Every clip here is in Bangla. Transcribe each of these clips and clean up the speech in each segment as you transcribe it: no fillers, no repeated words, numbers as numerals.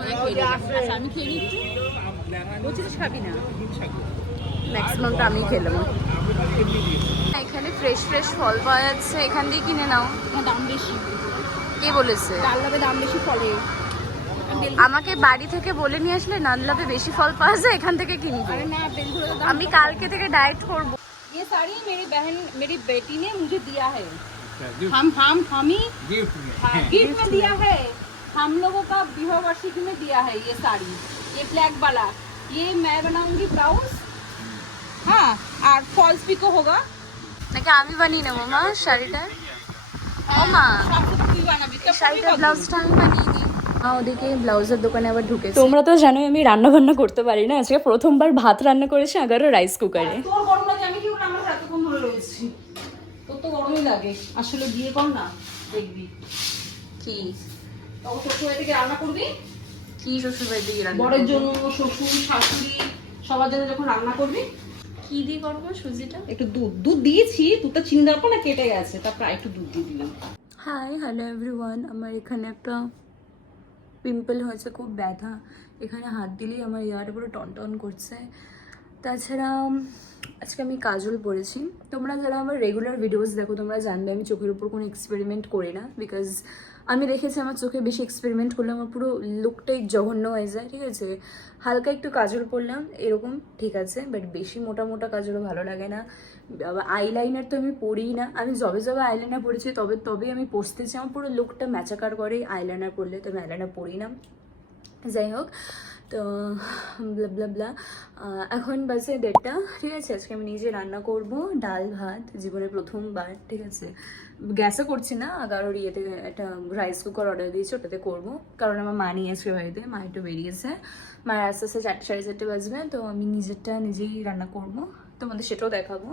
মনে খেয়ে নিলাম। আচ্ছা আমি খেয়ে নিচ্ছি, বলছিস খাবি না, ম্যাক্সিমাম তো আমি খেলাম। এখানে ফ্রেশ ফ্রেশ ফল পাওয়া যাচ্ছে, এখান দিয়ে কিনে নাও। দাম বেশি, কে বলেছে? ডাললাভে দাম বেশি ফলে। আমাকে বাড়ি থেকে বলে নিয়ে আসলে নানলাভে বেশি ফল পাওয়া যায়, এখান থেকে কিনবো। আমি কালকে থেকে डाइट করব। ये साड़ी मेरी बहन मेरी बेटी ने मुझे दिया है, हम ही गिफ्ट में दिया है, हम लोगों का विवाह वार्षिकी में दिया है ये साड़ी, ये ब्लैक वाला। ये मैं बनाऊंगी ब्लाउज, हाँ, और फॉल्स पिको होगा নাকি আমি বানিয়ে নেবো মা শাড়িটা? ও মা শাড়িটার ব্লাউজটা আমি বানিয়ে নিই। ওদিকে ব্লাউজের দোকানে আবার ঢুকেছে। তোমরা তো জানোই আমি রান্না বান্না করতে পারি না, আজকে প্রথমবার ভাত রান্না করেছি আগারো রাইস কুকারে। তোর গরম লাগে, আমি কি রান্না করে এতক্ষণ ধরে রয়েছি? তোর তো গরমই লাগে আসলে, বিয়ে কর না দেখবি। কি তখন শ্বশুর থেকে রান্না করবি? কি শ্বশুর বাড়ি থেকে রান্না? বরের জন্য, শ্বশুর শাশুড়ি সবার জন্য যখন রান্না করবি। কি দিয়ে করবো? সুজিটা একটু দুধ দিয়েছি, দুধটা চিনি দেওয়ার পর না কেটে গেছে, তারপর একটু দুধ দিয়ে দিলাম। হাই হ্যালো এভরিওয়ান, আমার এখানে একটা পিম্পল হয়েছে, খুব ব্যথা, এখানে হাত দিলেই আমার ইয়াটা পুরো টন করছে। তাছাড়া আজকে আমি কাজল পরেছি। তোমরা যারা আমার রেগুলার ভিডিওস দেখো তোমরা জানবে আমি চোখের উপর কোনো এক্সপেরিমেন্ট করি না, বিকজ আমি দেখেছি আমার চোখে বেশি এক্সপেরিমেন্ট করলে আমার পুরো লুকটাই জঘন্য হয়ে যায়। ঠিক আছে, হালকা একটু কাজল পরলাম এরকম ঠিক আছে, বাট বেশি মোটা মোটা কাজলও ভালো লাগে না। আইলাইনার তো আমি পরিই না, আমি যবে আইলাইনার পরেছি তবে আমি পরতে চাই, আমার পুরো লুকটা ম্যাচাকার করে আইলাইনার পরলে, তো আমি আইলাইনার পরি না। যাই হোক, তো ব্লা এখন বাজে 1:30, ঠিক আছে। আজকে আমি নিজে রান্না করব ডাল ভাত, জীবনের প্রথমবার। ঠিক আছে, গ্যাসে করছি না, কারোর ইয়েতে একটা রাইস কুকার অর্ডার দিয়েছি, ওটাতে করবো, কারণ আমার মা নিয়ে আসবে বাড়িতে, মা একটু বেরিয়েছে, মায়ের আস্তে আস্তে 4 সাড়ে 4 বাজবে, তো আমি নিজেরটা নিজেই রান্না করব, তোমাদের সেটাও দেখাবো।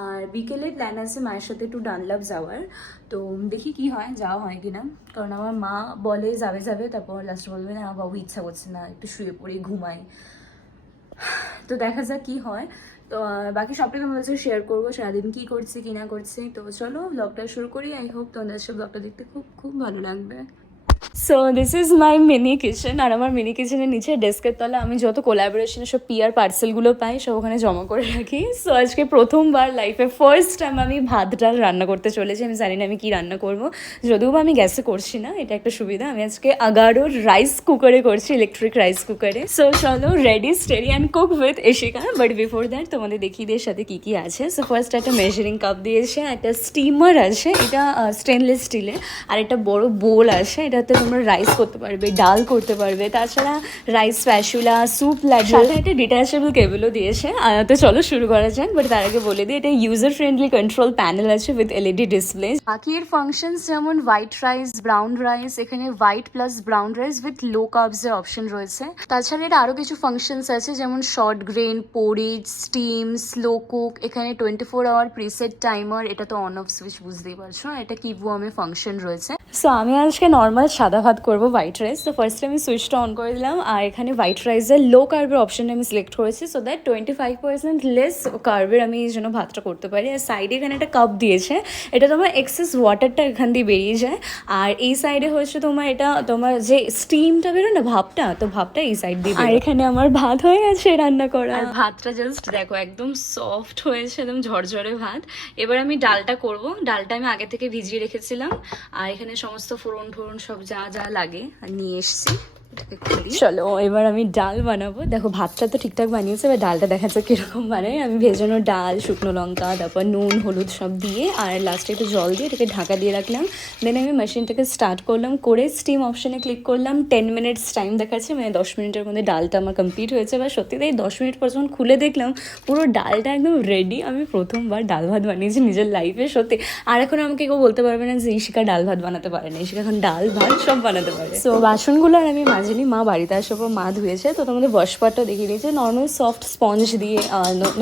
আর বিকেলে প্ল্যান আছে মায়ের সাথে একটু ডানলাভ যাওয়ার, তো দেখি কি হয়, যাওয়া হয় কিনা, কারণ আমার মা বলে যাবে, তারপর লাস্টে বলবে না বাবু ইচ্ছা করছে না, একটু শুয়ে পড়ি ঘুমাই, তো দেখা যাক কি হয়। তো বাকি সবটাই তোমাদের সাথে শেয়ার করবো, সারাদিন কী করছি কি না করছি। তো চলো ব্লগটা শুরু করি, আই হোপ তোমাদের সাথে ব্লগটা দেখতে খুব খুব ভালো লাগবে। So this is my mini kitchen, আর আমার মিনি কিচেনের নিচে ডেস্কের তলা আমি যত কোলাবোরেশনের সব পিআর পার্সেলগুলো পাই সব ওখানে জমা করে রাখি। সো আজকে প্রথমবার লাইফে ফার্স্ট টাইম আমি ভাত ডাল রান্না করতে চলেছি। আমি জানি না আমি কি রান্না করব, যদিও বা আমি গ্যাসে করছি না, এটা একটা সুবিধা। আমি আজকে আগারোর রাইস কুকারে করছি, ইলেকট্রিক রাইস কুকারে। সো চলো ready steady and cook with Eshika. But before that তোমাদের দেখিয়ে দিয়ে সাথে কী কী আছে। সো ফার্স্ট একটা মেজারিং কাপ দিয়েছে, একটা স্টিমার আছে, এটা স্টেনলেস স্টিলের, আর একটা বড় বোল আছে, এটাতে তোমরা রাইস করতে পারবে, ডাল করতে পারবে, তাছাড়া রাইস স্প্যাচুলা, স্যুপ ল্যাডার, সাথে একটা ডিটাচেবল কেবলও দিয়েছে। তো চলো শুরু করা যাক। বাট তার আগে বলে দিই এটা ইউজার ফ্রেন্ডলি কন্ট্রোল প্যানেল আছে উইথ এলইডি ডিসপ্লে। বাকি এর ফাংশনস যেমন হোয়াইট রাইস, ব্রাউন রাইস, এখানে white plus brown rice with low কার্বসের অপশন রয়েছে। তাছাড়া এটা আরও কিছু ফাংশনস আছে যেমন short grain, porridge, steam, slow cook, এখানে 24 আওয়ার প্রিসেট টাইমার, এটা তো অন অফ সুইচ বুঝতেই পারছো, এটা কিপ ওয়ার্মের ফাংশন রয়েছে। সো আমি আজকে নর্মাল সাদা ভাত করবো, হোয়াইট রাইস। তো ফার্স্টে আমি সুইচটা অন করে দিলাম, আর এখানে হোয়াইট রাইসের লো কার্বের অপশানে আমি সিলেক্ট করেছি, সো দ্যাট 25% লেস কার্বের আমি এই জন্য ভাতটা করতে পারি। আর সাইডে এখানে একটা কাপ দিয়েছে, এটা তোমার এক্সেস ওয়াটারটা এখান দিয়ে বেরিয়ে যায়। আর এই সাইডে হচ্ছে তোমার এটা তোমার যে স্টিমটা বেরো না, ভাবটা, তো ভাবটা এই সাইড দিয়ে। আর এখানে আমার ভাত হয়ে গেছে রান্না করা, আর ভাতটা জাস্ট দেখো একদম সফট হয়েছে, একদম ঝরঝরে ভাত। এবার আমি ডালটা করব, ডালটা আমি আগে থেকে ভিজিয়ে রেখেছিলাম, আর এখানে সমস্ত ফোড়ন সব যা যা লাগে নিয়ে এসছি। চলো এবার আমি ডাল বানাবো। দেখো ভাতটা তো ঠিকঠাক বানিয়েছে, এবার ডালটা দেখা যাক কীরকম বানাই। আমি ভেজানো ডাল, শুকনো লঙ্কা, তারপর নুন হলুদ সব দিয়ে, আর লাস্টে একটু জল দিয়ে এটাকে ঢাকা দিয়ে রাখলাম। দেন আমি মেশিনটাকে স্টার্ট করলাম, করে স্টিম অপশানে ক্লিক করলাম। 10 মিনিটস টাইম দেখাচ্ছে, মানে 10 মিনিটের মধ্যে ডালটা আমার কমপ্লিট হয়েছে। বা সত্যি তাই 10 মিনিট পর যখন খুলে দেখলাম পুরো ডালটা একদম রেডি। আমি প্রথমবার ডাল ভাত বানিয়েছি নিজের লাইফে, সত্যি। আর এখন আমাকে কেউ বলতে পারবে না যে ঈশিকা ডাল ভাত বানাতে পারে না, ঈশিকা এখন ডাল ভাত সব বানাতে পারে। সো বাসনগুলো আর আমি মাঝিনি, মা বাড়িতে আসার পর মা ধুয়েছে। তো তোমাদের ওয়াশপারটা দেখিয়ে দিয়েছে, নর্মাল সফট স্পঞ্জ দিয়ে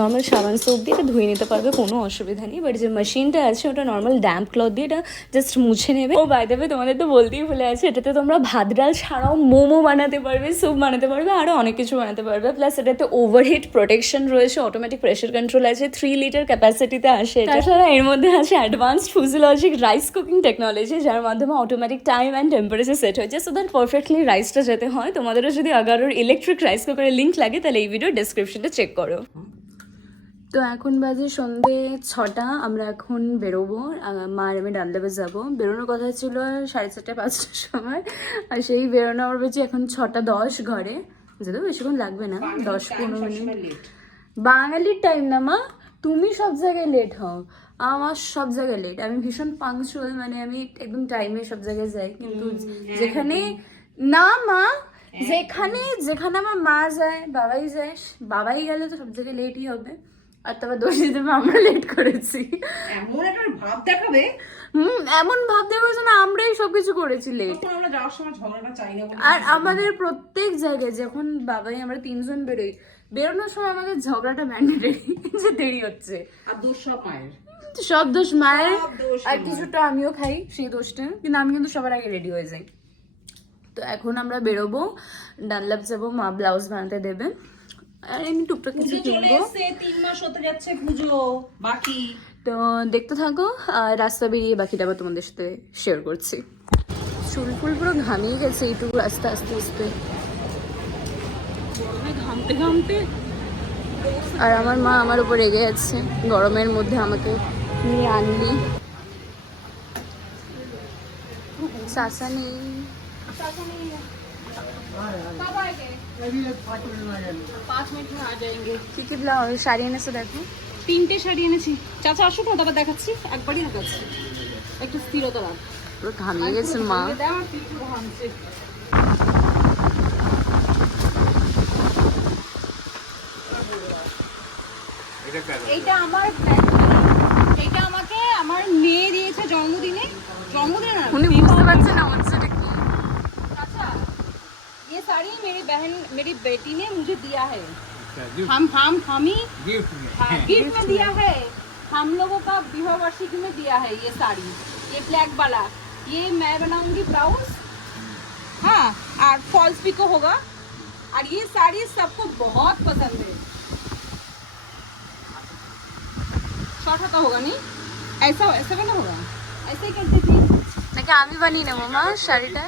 নর্মাল সাবান সোপ দিয়ে এটা ধুয়ে নিতে পারবে, কোনো অসুবিধা নেই। বাট যে মেশিনটা আছে ওটা নর্মাল ড্যাম্প ক্লথ দিয়ে এটা জাস্ট মুছে নেবে। ও বাই দ্য ওয়ে তোমাদের তো বলতেই ভুলে আছে, এটাতে তোমরা ভাত ডাল ছাড়াও মোমো বানাতে পারবে, স্যুপ বানাতে পারবে, আরও অনেক কিছু বানাতে পারবে। প্লাস এটাতে ওভারহিট প্রোটেকশন রয়েছে, অটোমেটিক প্রেশার কন্ট্রোল আছে, 3 লিটার ক্যাপাসিটিতে আসে। তাছাড়া এর মধ্যে আছে advanced physiologic rice cooking technology, যার মাধ্যমে automatic time and temperature set হয়েছে, সো দ্যাট পারফেক্টলি রাইসটা বসাতে হয়, তোমাদেরও যদি আগারোর ইলেকট্রিক রাইস কুকারের লিঙ্ক লাগে তাহলে এই ভিডিও ডেসক্রিপশনটা চেক করো। তো এখন বাজে সন্ধে 6টা, আমরা এখন বেরোবো, মা আর আমি ডানলেবে যাবো। বেরোনোর কথা ছিল 4:30 5টার সময়, আর সেই বেরোনো আমার বাজে এখন 6:10 ঘরে। যেতেও বেশিক্ষণ লাগবে না, 10-15 মিনিট। বাঙালির টাইম না মা, তুমি সব জায়গায় লেট হও, আমার সব জায়গায় লেট। আমি ভীষণ পাংচুয়াল, মানে আমি একদম টাইমে সব জায়গায় যাই, কিন্তু যেখানে না মা, যেখানে যেখানে আমার মা যায়, বাবাই যায়, বাবাই গেলে তো সব জায়গায় লেটই হবে। আর তারপর দোষ দিতে আমরা লেট করেছি, এমন একটা ভাব দেখাবে। এমন ভাব দেখাচ্ছে না আমরাই সবকিছু করেছি লেট। আমরা যাওয়ার সময় ঝগড়াটা চাই না। আর আমাদের প্রত্যেক জায়গায় যখন বাবাই আমরা 3 জন বেরোই, বেরোনোর সময় আমাদের ঝগড়াটা ম্যান্ডেটরি, যে দেরি হচ্ছে। আর দোষ সব মায়ের, সব দোষ মায়ের, আর কিছুটা আমিও খাই সেই দোষটা, কিন্তু আমি কিন্তু সবার আগে রেডি হয়ে যাই। তো এখন আমরা বেরোবো, ডানলাপ যাবো, মা ব্লাউজ বানাতে দেবে, আর এমনি টুকটাক কিছু কিনবো। 3 মাস হতে যাচ্ছে পুজো বাকি। তো দেখতে থাকো, আর রাস্তা বেরিয়ে বাকিটা আবার তোমাদের সাথে শেয়ার করছি। চুল ফুল পুরো ঘামিয়ে গেছে এইটুকু রাস্তা আস্তে আস্তে, ঘামতে ঘামতে। আর আমার মা আমার উপর রেগে যাচ্ছে, গরমের মধ্যে আমাকে নিয়ে আনলি। চাচা নেই, কি কি ব্লাউজ শাড়ি এনেছো দেখো। 3টে শাড়ি এনেছি। চাচা আসুক না, তারপর দেখাচ্ছি, একবারই দেখাচ্ছি। একটু স্থিরতা রাখ। পুরো ঘামিয়ে গেছে মা। এইটা আমার, এইটা আমাকে আমার মেয়ে দিয়েছে জন্মদিনে। জন্মদিনে না, উনি বুঝতে পারছেন না হচ্ছে এটা কি। चाचा ये साड़ी मेरी बहन मेरी बेटी ने मुझे दिया है। हम ही गिफ्ट में दिया है। हम लोगों का विवाह वार्षिकी में दिया है ये साड़ी, ये ब्लैक वाला। ये मैं बनाऊंगी ब्लाउज, हाँ, और फॉल्स पिको होगा। और ये साड़ी सबको बहुत पसंद है। शॉर्ट हाथा होगा नहीं, ऐसा ऐसा करना होगा, ऐसे ही करते थी। নাকি আমি বানিয়ে নেবো মা শাড়িটা?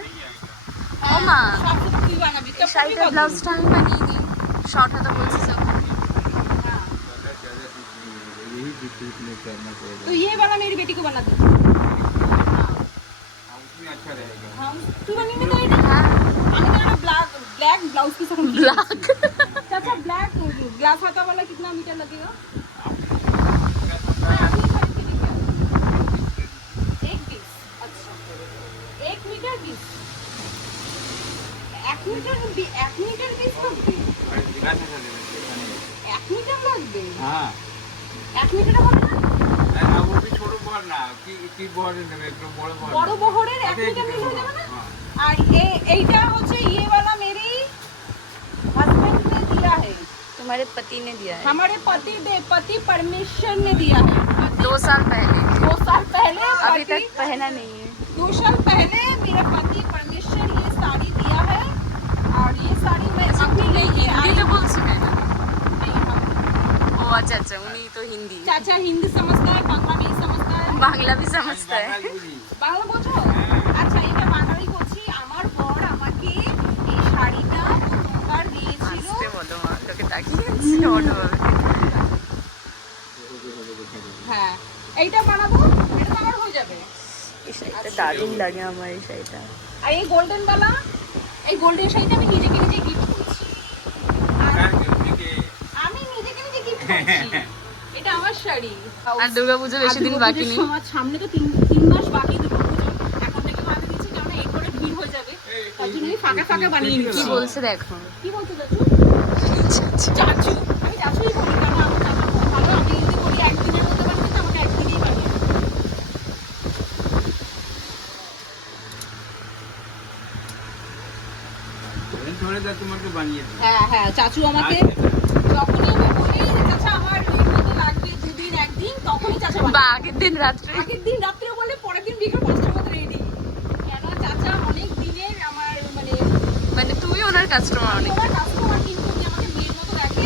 ও মা, শাড়িটার ব্লাউজটা আমি বানিয়ে দিই, শর্ট হাতা বলছি যখন। तो ये वाला मेरी बेटी को बना दो। हम तू बनेंगे तो এটা আমি तो ब्लैक ब्लैक ब्लाउज की सकूं ব্ল্যাক। चाचा ब्लैक ग्लास हाथा वाला कितना मीटर लगेगा? एक पीस। अच्छा 1 मीटर 20, 1 मीटर 20 লাগবে। 1 मीटर লাগবে, হ্যাঁ 1 মিটার হবে না? বড় বহরের 1 মিটার নিলে হয়ে যাবে না? আর এইটা হচ্ছে ये वाला मेरी हस्बैंड ने दिया है, तुम्हारे पति ने दिया है हमारे पति परमेश्वर ने दिया है। 2 साल पहले, 2 साल पहले, अभी तक पहना नहीं है। 2 साल पहले मेरे पति परमेश्वर ये साड़ी दिया है। और ये साड़ी मैं अपनी लेके आई। हिंदी तो बोल चुके हैं। नहीं, हम- ओ अच्छा अच्छा, उन्हीं तो हिंदी, चाचा हिंदी समझता है, बांग्ला नहीं समझता है। বাংলা भी समझता है। বাংলা বোঝো? আচ্ছা এটা বাঙালি বলছি। আমার বর আমাকে এই শাড়িটা প্রথমবার দিয়েছিল। আসতে বলো মা, তোকে তাকিয়ে আছি অন্যভাবে। হ্যাঁ এইটা বানাবো, এটা তো আমার হয়ে যাবে। এই শাড়িটা দারুণ লাগে আমার, এই শাড়িটা। আর এই গোল্ডেন বালা, এই গোল্ডেন শাড়িটা আমি নিজেকে নিজে গিফট করছি। আমি নিজেকে নিজে গিফট করছি। এটা আমার শাড়ি। আর দুর্গাপুজো বেশি দিন বাকি নেই। সামনে তো 3 মাস বাকি দুর্গাপুজো। এখন থেকে বানিয়ে দিচ্ছি, কারণ এরপরে ভিড় হয়ে যাবে। তার জন্য আমি ফাঁকা ফাঁকা বানিয়ে কি নিচ্ছি। বলছে দেখো। কি বলছো চাচু? চাচু, আমি চাচুই বলি, কারণ আমার চাচা খুব ভালো। আমি যদি বলি একদিনের মধ্যে বানিয়ে দিতে, আমাকে একদিনেই বানিয়ে দেবে। হ্যাঁ হ্যাঁ, চাচু আমাকে যখনই আমি বলি চাচা আমার এর মধ্যে লাগবে 2 দিন 1 দিন, তখনই চাচা বা বানিয়ে আগের দিন রাত্রে, আগের দিন রাত্রে বলে পরের দিন বিকেল 5টার মধ্যে রেডি। কেন চাচা অনেক দিনের আমার মানে মানে তুমি ওনার কাস্টমার অনেক। আমার কাস্টমার, কিন্তু উনি আমাকে মেয়ের মতো দেখে।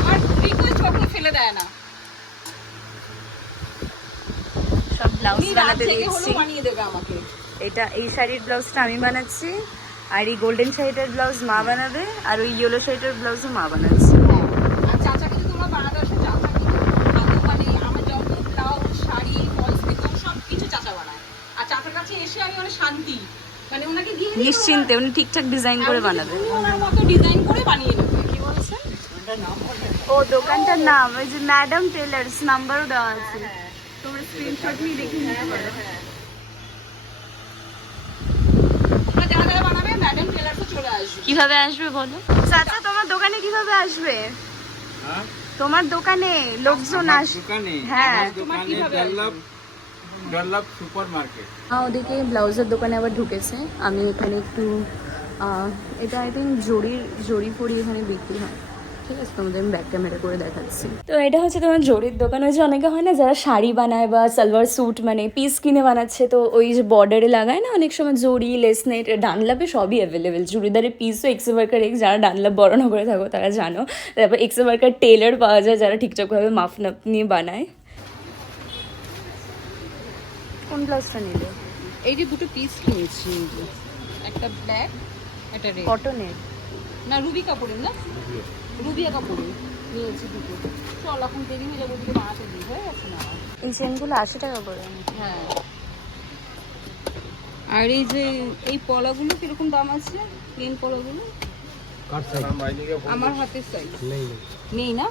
আমার রিকোয়েস্ট কখনো ফেলে দেয় না। সব ব্লাউজ উনি রাত বানাতে জেগে দিয়েছি। হলেও বানিয়ে দেবে আমাকে। এটা এই শাড়ির ব্লাউজটা আমি বানাচ্ছি, আর এই গোল্ডেন শাড়িটার ব্লাউজ মা বানাবে, আর ওই ইয়েলো শাড়িটার ব্লাউজও মা বানাচ্ছে। আর চাচাকে যদি তোমরা বানাতে আসো, চাচা কিন্তু ভালো মানে আমার যত ব্লাউজ, শাড়ি, ফলস পিকো সব কিছু চাচা বানায়। আর চাচার কাছে এসে আমি অনেক শান্তি, মানে ওনাকে দিয়ে দিই, নিশ্চিন্তে উনি ঠিকঠাক ডিজাইন করে বানাবে। ওনার মতো ডিজাইন করে বানিয়ে নেবে। কি বলছেন? ও দোকানটার নাম ওই যে ম্যাডাম টেলার্স, নাম্বারও দেওয়া আছে, তোমরা স্ক্রিনশট নিয়ে দেখে নিতে পারো। তোমরা যারা যারা বানাবে ম্যাডাম টেলার্সে চলে আসবে। কিভাবে আসবে বলো চাচা, তোমার দোকানে কিভাবে আসবে? হ্যাঁ? তোমার দোকানে লোকজন আমার আস দোকানে, হ্যাঁ। আমার দোকানে ডানলপ সুপার মার্কেট। ওদিকে ব্লাউজের দোকানে আবার ঢুকেছে। আমি এখানে একটু এটা আই থিঙ্ক জড়ি ফড়ি এখানে বিক্রি হয়। ঠিক আছে, তোমাদের আমি ব্যাক ক্যামেরা করে দেখাচ্ছি। তো এটা হচ্ছে তোমার জরির দোকান। ওই যে অনেকে হয় না যারা শাড়ি বানায় বা সালোয়ার স্যুট মানে পিস কিনে বানাচ্ছে, তো ওই যে বর্ডারে লাগায় না অনেক সময় জরি, লেসনেট, ডানলাপে সবই অ্যাভেলেবেল। চুড়িদারের পিসও এক্সে ওয়ার্কার এক্স, যারা ডানলাপ বড় করে থাকো তারা জানো। তারপর এক্সে ওয়ার্কার টেলার পাওয়া যায় যারা ঠিকঠাকভাবে মাপ নাপ নিয়ে বানায়। কোন ব্লাউজটা নিলে? এই যে দুটো পিস কিনেছি, এই যে একটা ব্ল্যাক, একটা রেড। কটনের না রুবি কাপড়ের, না রুবিয়া কাপড়ের নিয়েছি দুটো। চল এখন দেরি হয়ে যাবো, দুটো বানাতে দিই, হয়ে গেছে না? এই চেনগুলো 80 টাকা করে। হ্যাঁ। আর এই যে এই পলাগুলো কিরকম দাম আছে? প্লেন পলাগুলো আমার হাতের সাইজ নেই না,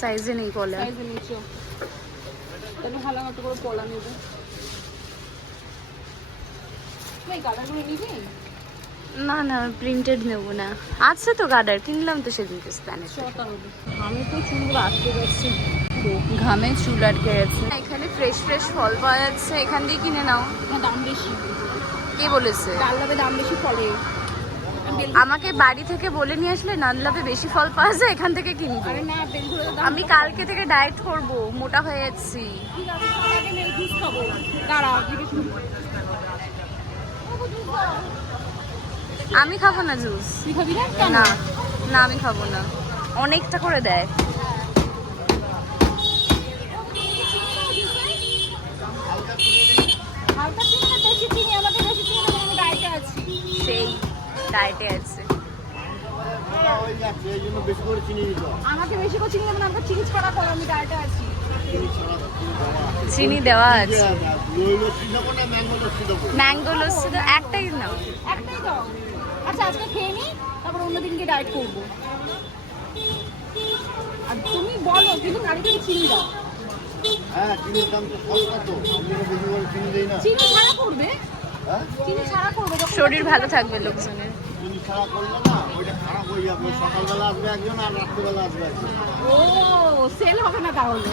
সাইজে নেই কলা। সাইজে নিচ্ছ তাহলে ভালো মতো করে পলা নেবে। এই কালারগুলো নিবি? না না প্রিন্টেড নেবো না, আছে তো গার্ডার, কিনলাম তো সেদিনকে স্প্যানে। আমি তো চুলগুলো আটকে যাচ্ছি, ঘামে চুল আটকে গেছে। এখানে ফ্রেশ ফ্রেশ ফল পাওয়া যাচ্ছে, এখান দিয়ে কিনে নাও। দাম বেশি, কে বলেছে? ডাল্লাবে দাম বেশি ফলে। আমাকে বাড়ি থেকে বলে নিয়ে আসলে নানলাভে বেশি ফল পাওয়া যায়, এখান থেকে কিনবো। আরে না, বেলগুলোর দাম আমি কালকে থেকে ডায়েট করব, মোটা হয়ে যাচ্ছি। ঠিক আছে, তার আগে আমি জুস খাবো। দাঁড়া, জিজ্ঞেস করি। আমি খাবো না জুস। তুই খাবি না? কেন? না না আমি খাবো না, অনেকটা করে দেয়। হালকা চিনি না বেশি চিনি? আমাকে বেশি চিনি না, আমি ডায়েটে আছি। সেই ডায়েটে আছে। আমাকে বেশি করে চিনি দেবে না, আমাকে চিনি ছাড়া করো, আমি ডায়েটে আছি। চিনি দেওয়া আছে। ম্যাঙ্গো লস্যি তো একটাই নাও। একটাই দাও। আচ্ছা আজকে খেয়ে নি, তারপর অন্যদিনকে ডায়েট করবো। আর তুমি বলো কিন্তু নারীকে চিনি দাও। চিনি ছাড়া করবে, চিনি ছাড়া করবে যখন শরীর ভালো থাকবে লোকজনের। ও সেল হবে না তাহলে।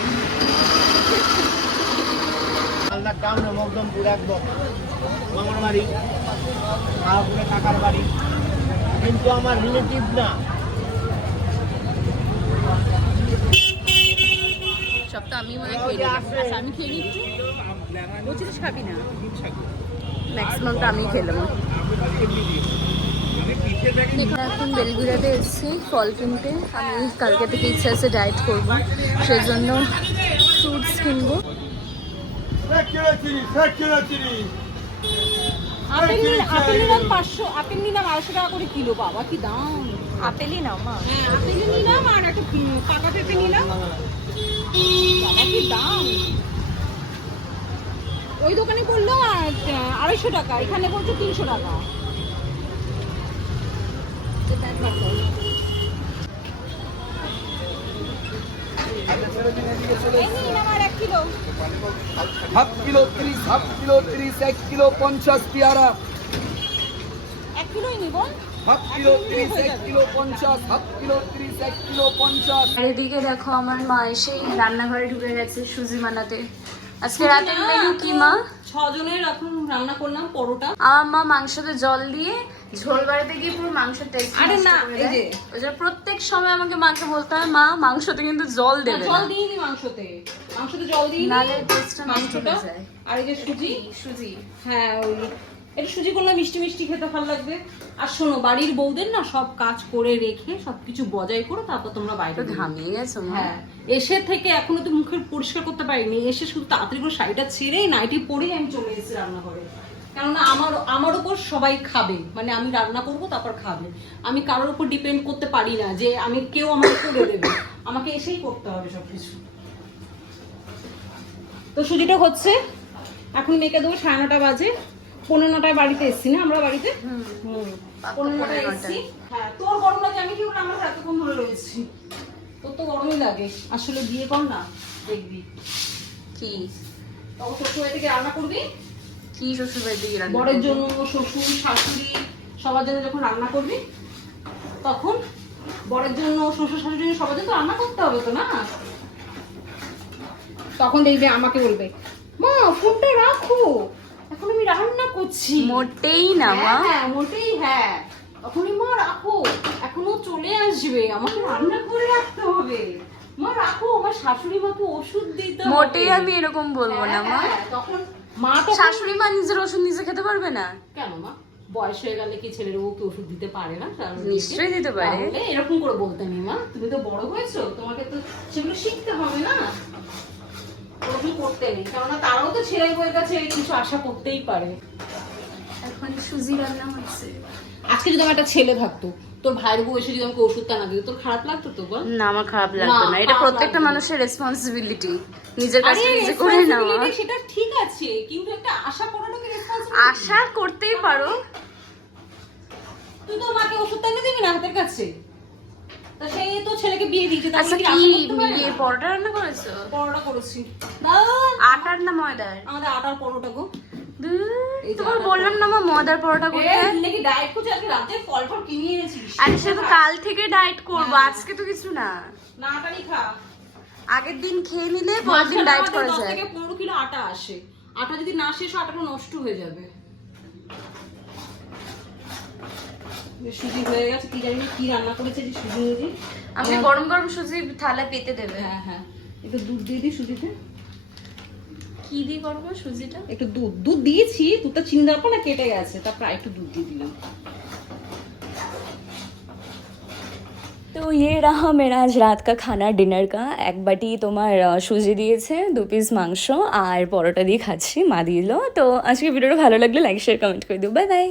মকদমপুর একদম মামার বাড়ি, মায়াপুরে কাকার বাড়ি, কিন্তু আমার রিলেটিভ না। সব তো আমি মনে খেয়ে নিলাম। আচ্ছা আমি খেয়ে নিচ্ছি, বলছিস খাবি না? ম্যাক্সিমাম তো আমি খেলাম। এখন বেলগুড়াতে এসেছি ফল কিনতে। আমি কালকে থেকে ইচ্ছা আছে ডায়েট করবো, সেজন্য ফ্রুটস কিনবো। আপেল নিলাম 500, আপেল নিলাম 250 টাকা করে কিলো। বাবা কি দাম! আপেলই নাও মা। হ্যাঁ আপেল নিলাম আর একটা পাকা পেঁপে নিলাম। বাবা কি দাম! ওই দোকানে বললো 250 টাকা, এখানে বলছে 300 টাকা। Half kilo 30, half kilo 30, 1 kilo 50 পেয়ারা। 1 কিলোই নিব। Half kilo 30, 1 kilo 50, half kilo 30, 1 kilo 50। আর এদিকে দেখো আমার মা এসে রান্নাঘরে ঢুকে গেছে সুজি বানাতে। আজকে রাতের মেনু কি মা? 6 জনের এখন রান্না করলাম পরোটা। আমার মা মাংসতে জল দিয়ে ঝোল বাড়িতে গিয়ে পুরো মাংসের টেস্ট। আরে না, এই যে ওই যে প্রত্যেক সময় আমাকে মাকে বলতে হয় মা মাংসতে কিন্তু জল দেবে জল না, দিইনি মাংসতে, মাংসতে জল দিইনি, নালে টেস্টটা নষ্ট মাংসটা। হয়ে যায়। আর এই যে সুজি, সুজি হ্যাঁ ওই এটা সুজি করলে মিষ্টি মিষ্টি খেতে ভালো লাগবে। আর শোনো বাড়ির বউদের না সব কাজ করে রেখে সবকিছু বজায় করে তারপর তোমরা বাইরে তো বেরোবে। ঘামিয়ে গেছো মা। হ্যাঁ এসে থেকে এখনো তো মুখের পরিষ্কার করতে পারিনি, এসে শুধু তাড়াতাড়ি করে শাড়িটা ছেড়ে নাইটি পরেই আমি চলে এসেছি রান্নাঘরে। কেননা আমার উপর সবাই খাবে, মানে আমি রান্না করব তারপর খাবে। আমি কারোর উপর ডিপেন্ড করতে পারি না যে কেউ আমাকে করে দেবে, আমাকে এসেই করতে হবে সবকিছু। তো সুজিটা হচ্ছে, এখন মেয়েকে দেবো 9:30 বাজে। 15:09টায় বাড়িতে এসছি না আমরা, বাড়িতে 15:09টায় এসছি। হ্যাঁ, তোর গরম লাগে, আমি কি করে আমরা এতক্ষণ ধরে রয়েছি, তোর তো গরমই লাগে। আসলে বিয়ে কর না, দেখবি কি তখন শ্বশুরবাড়ি থেকে রান্না করবি, কি শ্বশুর বাড়ি থেকে রান্না বরের করবো? জন্য, শ্বশুর শাশুড়ি সবার জন্য যখন রান্না করবি, তখন বরের জন্য, শ্বশুর শাশুড়ির জন্য সবার জন্য রান্না করতে হবে তো না। তখন দেখবে আমাকে বলবে, মা ফোনটা রাখো, এখন আমি রান্না করছি। মোটেই না মা। হ্যাঁ মোটেই, হ্যাঁ তখনই মা রাখো, এখনো চলে আসবে, আমাকে রান্না করে রাখতে হবে, মা রাখো, আমার শাশুড়ি মাকে ওষুধ দিতে হবে। মোটেই আমি এরকম বলবো না মা। হ্যাঁ, তখন মা তো শাশুড়ি মা নিজের ওষুধ নিজে খেতে পারবে না? কেন মা, বয়স হয়ে গেলে কি ছেলের বউকে ওষুধ দিতে পারে না? নিশ্চয়ই দিতে পারে। তাহলে এরকম করে বলতে নেই মা, তুমি তো বড় হয়েছো, তোমাকে তো সেগুলো শিখতে হবে না, ওরকম করতে নেই। কেননা তারাও তো ছেলের বউয়ের কাছে কিছু আশা করতেই পারে। এখন সুজি রান্না হচ্ছে। আজকে যদি আমার একটা ছেলে থাকতো, তোর ভাইয়ের বউ এসে যদি আমাকে ওষুধটা না দিত, তোর খারাপ লাগতো তো বল? না, আমার খারাপ লাগতো না। এটা খারাপ প্রত্যেকটা লাগতো না। মানুষের রেসপন্সিবিলিটি, নিজের কাছে আরে নিজে করে নেওয়া। responsibility সেটা ঠিক আছে, কিন্তু একটা আশা করাটাকে রেসপন্সিবিলিটি। আশা করতেই পারো। তুই তো মাকে ওষুধটা এনে দিবি না হাতের কাছে, তা সেই তো ছেলেকে বিয়ে দিয়েছে, তার আচ্ছা, মানে কি আশা করতে পারে ইয়ে না? পরোটা রান্না করেছো? পরোটা করেছি না, আটার না ময়দার? আমাদের আটার পরোটা গো। ধুর, এই যে তোমার আটার বললাম না মা ময়দার পরোটা করতে। তুই নাকি ডায়েট করছিস, আজকে রাতে ফল ফল কিনে এনেছিস। আরে সে তো কাল থেকে ডায়েট করবো, আজকে তো কিছু না। না আটারই খা। আগের দিন খেয়ে নিলে পরের দিন ডায়েট করা 10 যায়। থেকে 15 কিলো আটা আসে, আটা যদি না শেষ হয় আটাটা নষ্ট হয়ে যাবে। সুজি হয়ে গেছে, কি জানি না কি রান্না করেছে যে সুজি মুজি। আমি গরম গরম সুজি থালা পেতে দেবে। হ্যাঁ হ্যাঁ, একটু দুধ দিয়ে দিই সুজিতে। কি দিয়ে করবো সুজিটা? একটু দুধ দিয়েছি, দুধটা চিনি দেওয়ার পর না কেটে গেছে, তারপর একটু দুধ দিয়ে দিলাম। तो ये रहा मेरा आज रात का खाना डिनर का। एक बाटी তোমার সুজি দিয়েছে, 2 পিস মাংস আর পরোটা দিয়ে খাচ্ছি, মা দিল। তো আজকে ভিডিওটা ভালো লাগলে লাইক শেয়ার কমেন্ট করে দিও। Bye bye.